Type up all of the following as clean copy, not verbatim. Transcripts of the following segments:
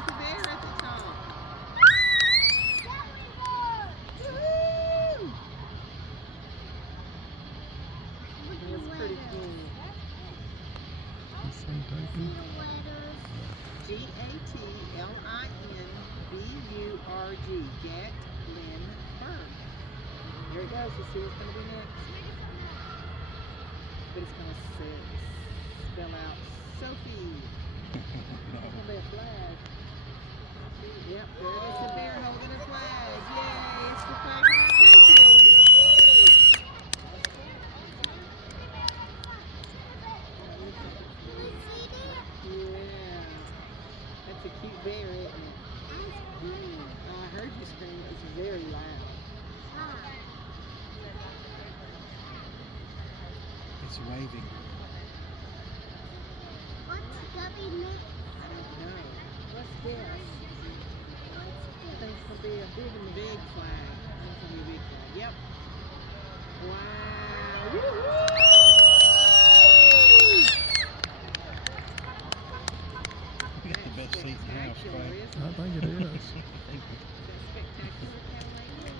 there's the bear at the top. Woohoo! That's pretty cool. Gatlinburg. Gatlinburg. There it goes. Let's see what's going to be next. But it's going to spell out Sophie. It's going to be a flag. Yep, there it is, the bear holding a flag. Yay, it's the flag of our country. Yeah, that's a cute bear, isn't it? I heard you scream. It's very loud. It's waving. What's going next? I don't know. Let's guess. I think it's going to be a big flag. I think it's going to be a big flag. Yep. Wow. Woo-hoo! We got the best seat in the house, Spectacular, right? isn't I it? think it is. Is that spectacular, Cadillac?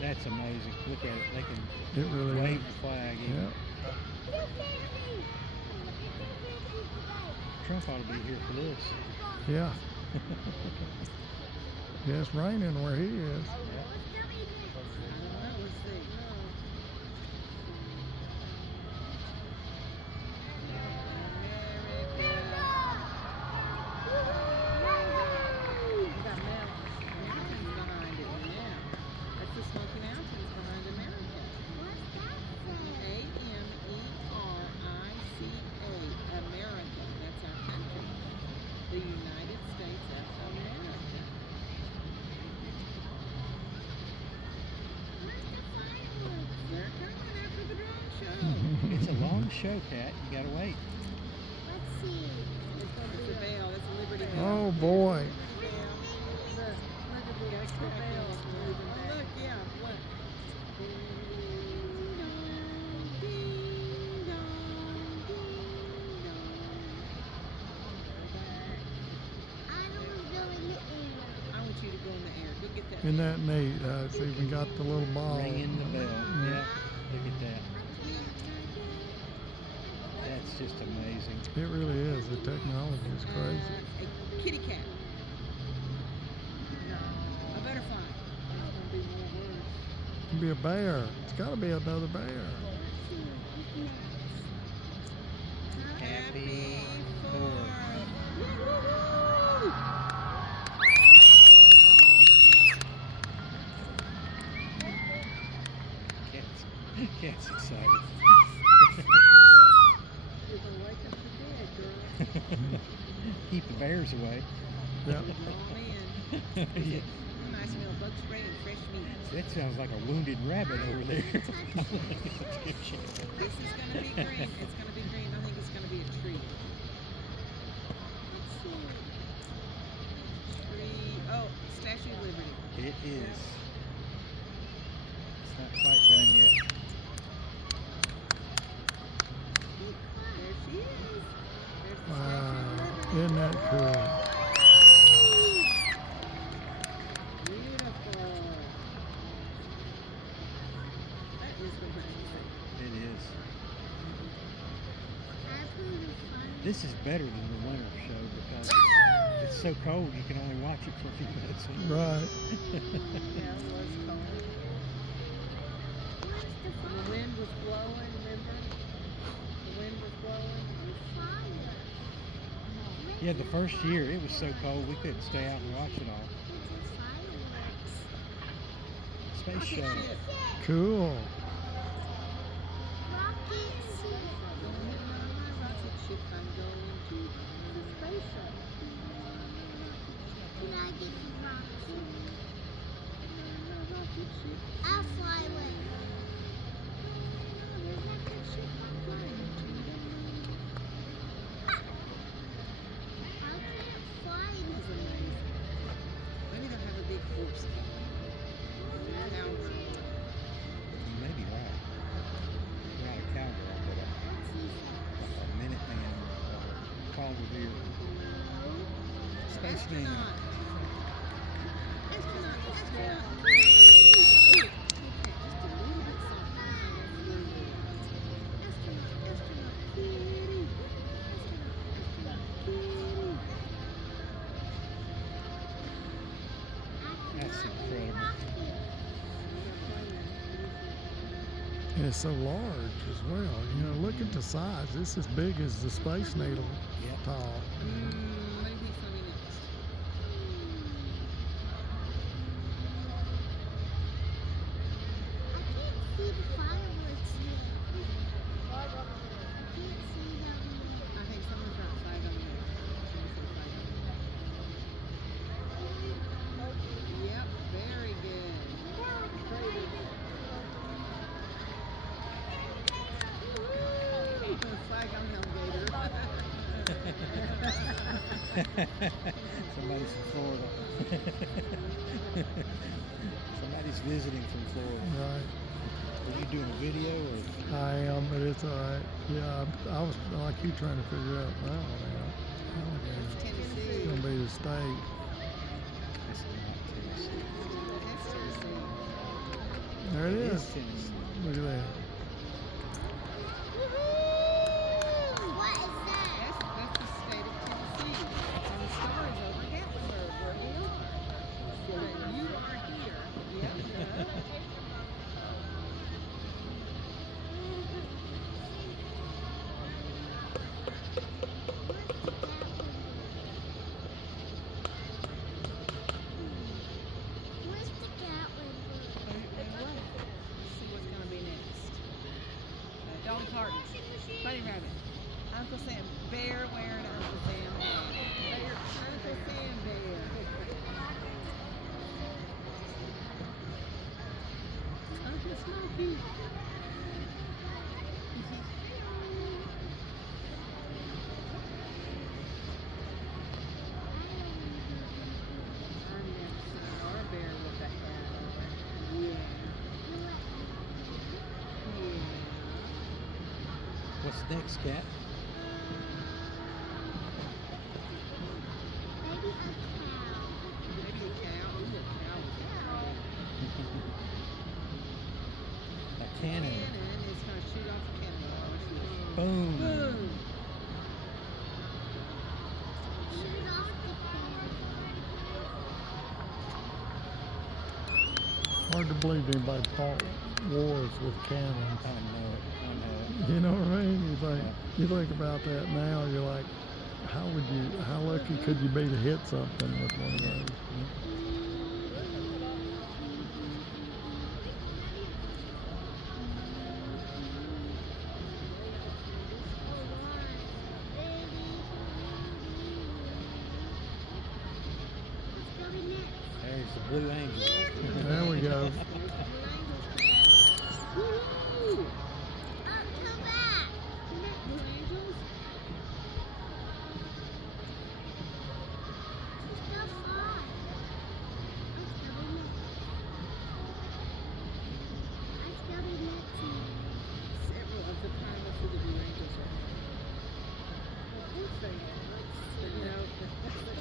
That's amazing. Look at it. They can It really wave is. the flag. Yeah. Trump ought to be here for this. Yeah. Yeah, it's raining where he is. I don't know. Let's see. We've got mountains behind it. Yeah. That's the Smoky Mountains behind America. A-M-E-R-I-C-A. America. That's our country. The United States of America. They're coming after the drone show. It's a long show, Kat. You gotta wait. Let's see. It's going to be a bell. It's a Liberty Bell. Oh boy. Look, look at the extra bells moving back. Look, yeah, look. Ding dong, ding dong, ding dong. I don't go in the air. I want you to go in the air. Go get that. Isn't that neat? It's even got the little ball. Ringing the bell. Yeah. Look at that. That's just amazing. It really is. The technology is crazy. A kitty cat. A butterfly. There's going to be more words. It could be a bear. It's got to be another bear. Happy Fourth. Cat's excited. You're going to wake up the dead, girl. Keep the bears away. Yep. Come on in. Yeah. Nice meal, bug spray and fresh meat. That sounds like a wounded rabbit over there. This is going to be green. It's going to be green. I think it's going to be a tree. Let's see. Tree. Oh, Statue of Liberty. It is. It's not quite done yet. Oop, there she is. There's the Wow. Statue of Liberty. Isn't that cool? Beautiful. That is the amazing. It is. This is better than the winter show because it's so cold you can only watch it for a few minutes. Right. Yeah, it was cold. And the wind was blowing, remember? The wind was blowing. Yeah, the first year it was so cold we couldn't stay out and watch it all. Space shuttle. Cool. Rocket ship I'm going into the space shuttle. Can I get the rocket? Rocket ship. I'll fly away. There's rocket ship I'm flying to. I can't fly in This is the amazing. Maybe they'll have a big horse. Now, You may be right. Not a cowgirl, but What's he here. Spaceman. Astronaut. Astronaut. Astronaut. Ooh. Okay, just a little bit softer. Astronaut. Astronaut. Kitty. Astronaut. Kitty. That's incredible. And it's so large as well. You know, look at the size. It's as big as the Space Needle Yep. tall. What do you think's gonna be next? I can't see the fireworks yet. I can't see them yet. I think someone's right side on there. Yep, very good. Woo! Flag on him, Gator. Somebody's from Florida. Somebody's visiting from Florida. Right. Are you doing a video or? I am, but it's all right. Yeah, I was like you trying to figure out that one out. That's It's Tennessee. gonna be the state. That's not Tennessee. That's Tennessee. There it It is. is Tennessee. Look at that. What is that? That's the state of Tennessee. And the star is over Gatlinburg, where we are. So that you are here. Yep. Where's the Gatlinburg? Let's see what's gonna be next. Dog Parton. Bunny Rabbit. Uncle Sam. Bear wearing Uncle Sam hat. Bear. Uncle Sam bear. Uncle Smokey. Our bear with a hat on. Yeah. Yeah. What's next, Cat? Maybe a cow. Maybe a cow. Ooh, a cow is A a cannon. cannon is going to shoot off a cannonball. Watch this. Boom. Boom. Shoot off the cannon. Hard to believe anybody fought wars with cannons. I know it. I know it. You know what I mean? You think about that now, you're like, how lucky could you be to hit something with one of those? There's the Blue Angel. There we go. Woo! Come back. Blue Angels. Still far. Let's go next. Several of the pilots of the Blue Angels are here. Of course they are. But, you know,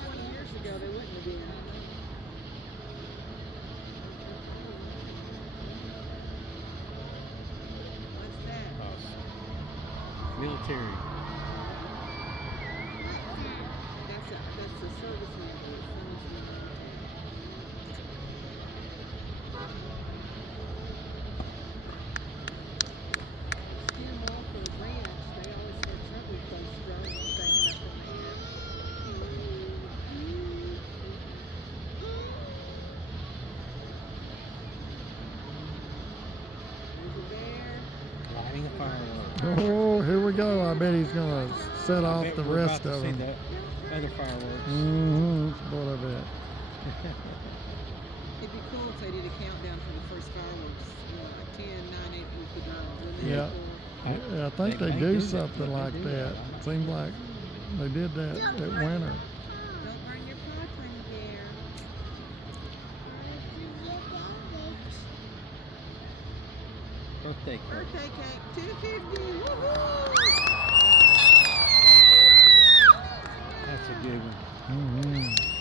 20 years ago they wouldn't have been. What's that? Military. That's a service member. Steer them off the ranch. They always have trouble with those drones staying up in the air. There's a bear. Lighting a firework. Oh, here we go. I bet he's gonna set I off bet the we're rest about to of see them. the other fireworks. Mm-hmm. That's what I bet. It'd be cool if they did a countdown for the first fireworks. You know, like 10, 9, 8 with the drones. Wouldn't that be Yeah. cool? I think they may do that. something They may like do that. Seems like they did that at winter. Don't burn your paw, tiny bear. Birthday cake. Birthday cake, $2.50. Woohoo! a good one. Mm-hmm.